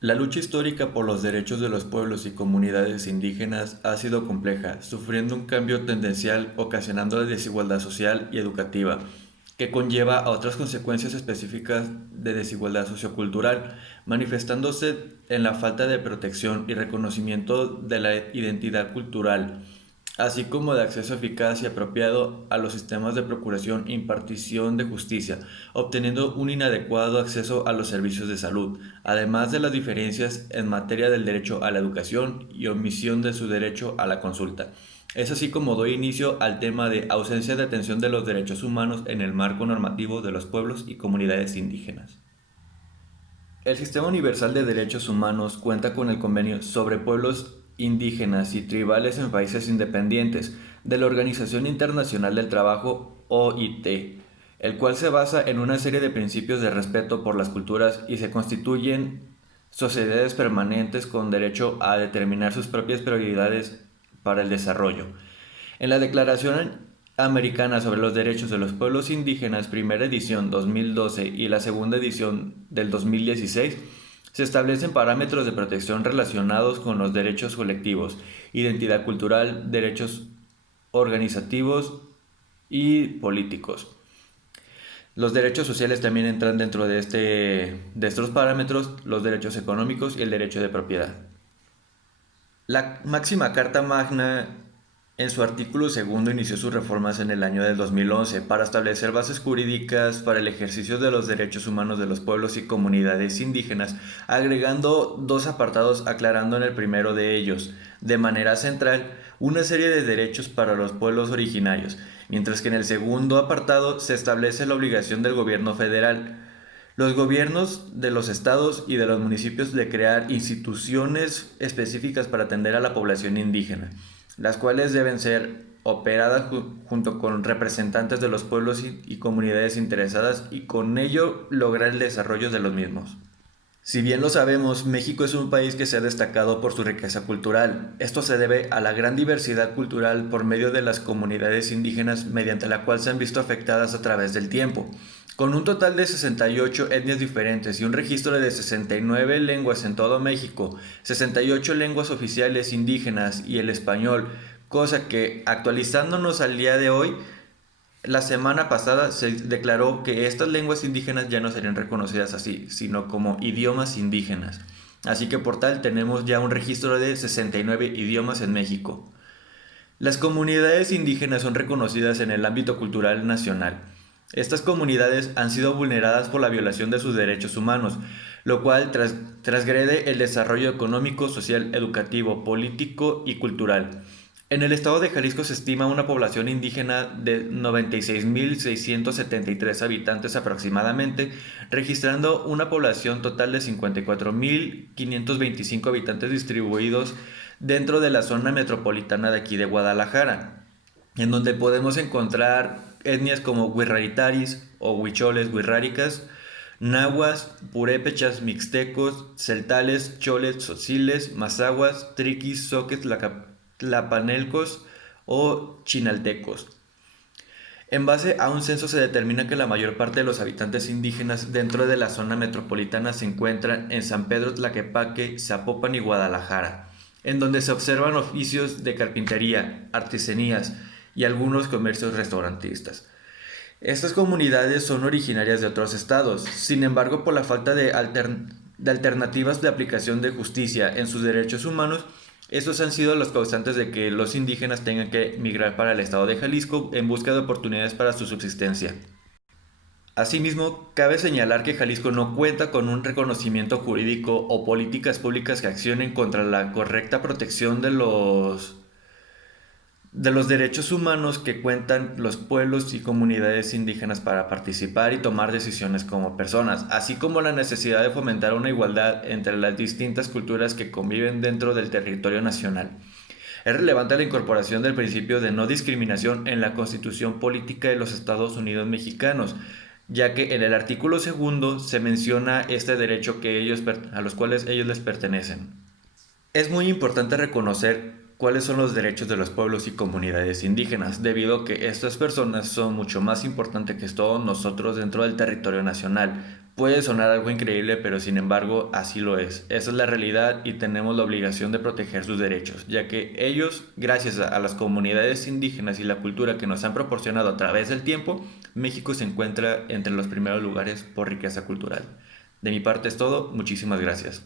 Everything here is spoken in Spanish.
La lucha histórica por los derechos de los pueblos y comunidades indígenas ha sido compleja, sufriendo un cambio tendencial ocasionando la desigualdad social y educativa, que conlleva a otras consecuencias específicas de desigualdad sociocultural, manifestándose en la falta de protección y reconocimiento de la identidad cultural, así como de acceso eficaz y apropiado a los sistemas de procuración e impartición de justicia, obteniendo un inadecuado acceso a los servicios de salud, además de las diferencias en materia del derecho a la educación y omisión de su derecho a la consulta. Es así como doy inicio al tema de ausencia de atención de los derechos humanos en el marco normativo de los pueblos y comunidades indígenas. El Sistema Universal de Derechos Humanos cuenta con el Convenio sobre Pueblos Indígenas y Tribales en Países Independientes de la Organización Internacional del Trabajo OIT, el cual se basa en una serie de principios de respeto por las culturas y se constituyen sociedades permanentes con derecho a determinar sus propias prioridades para el desarrollo. En la Declaración Americana sobre los Derechos de los Pueblos Indígenas, primera edición 2012 y la segunda edición del 2016, se establecen parámetros de protección relacionados con los derechos colectivos, identidad cultural, derechos organizativos y políticos. Los derechos sociales también entran dentro de estos parámetros, los derechos económicos y el derecho de propiedad. La máxima Carta Magna, en su artículo segundo, inició sus reformas en el año del 2011 para establecer bases jurídicas para el ejercicio de los derechos humanos de los pueblos y comunidades indígenas, agregando dos apartados aclarando en el primero de ellos, de manera central, una serie de derechos para los pueblos originarios, mientras que en el segundo apartado se establece la obligación del gobierno federal, los gobiernos de los estados y de los municipios de crear instituciones específicas para atender a la población indígena, las cuales deben ser operadas junto con representantes de los pueblos y comunidades interesadas y con ello lograr el desarrollo de los mismos. Si bien lo sabemos, México es un país que se ha destacado por su riqueza cultural. Esto se debe a la gran diversidad cultural por medio de las comunidades indígenas mediante la cual se han visto afectadas a través del tiempo. Con un total de 68 etnias diferentes y un registro de 69 lenguas en todo México, 68 lenguas oficiales indígenas y el español, cosa que actualizándonos al día de hoy la semana pasada se declaró que estas lenguas indígenas ya no serían reconocidas así, sino como idiomas indígenas. Así que por tal tenemos ya un registro de 69 idiomas en México. Las comunidades indígenas son reconocidas en el ámbito cultural nacional. Estas comunidades han sido vulneradas por la violación de sus derechos humanos, lo cual transgrede el desarrollo económico, social, educativo, político y cultural. En el estado de Jalisco se estima una población indígena de 96.673 habitantes aproximadamente, registrando una población total de 54.525 habitantes distribuidos dentro de la zona metropolitana de aquí de Guadalajara, en donde podemos encontrar etnias como huirraritaris o huicholes huirráricas, nahuas, purépechas, mixtecos, celtales, choles, tzotziles, mazahuas, triquis, zoques, tlapanelcos o chinaltecos. En base a un censo se determina que la mayor parte de los habitantes indígenas dentro de la zona metropolitana se encuentran en San Pedro Tlaquepaque, Zapopan y Guadalajara, en donde se observan oficios de carpintería, artesanías y algunos comercios restaurantistas. Estas comunidades son originarias de otros estados, sin embargo, por la falta de alternativas de aplicación de justicia en sus derechos humanos, estos han sido los causantes de que los indígenas tengan que migrar para el estado de Jalisco en busca de oportunidades para su subsistencia. Asimismo, cabe señalar que Jalisco no cuenta con un reconocimiento jurídico o políticas públicas que accionen contra la correcta protección de los derechos humanos que cuentan los pueblos y comunidades indígenas para participar y tomar decisiones como personas, así como la necesidad de fomentar una igualdad entre las distintas culturas que conviven dentro del territorio nacional. Es relevante la incorporación del principio de no discriminación en la Constitución Política de los Estados Unidos Mexicanos, ya que en el artículo segundo se menciona este derecho a los cuales ellos les pertenecen. Es muy importante reconocer cuáles son los derechos de los pueblos y comunidades indígenas, debido a que estas personas son mucho más importantes que todos nosotros dentro del territorio nacional. Puede sonar algo increíble, pero sin embargo así lo es. Esa es la realidad y tenemos la obligación de proteger sus derechos, ya que ellos, gracias a las comunidades indígenas y la cultura que nos han proporcionado a través del tiempo, México se encuentra entre los primeros lugares por riqueza cultural. De mi parte es todo, muchísimas gracias.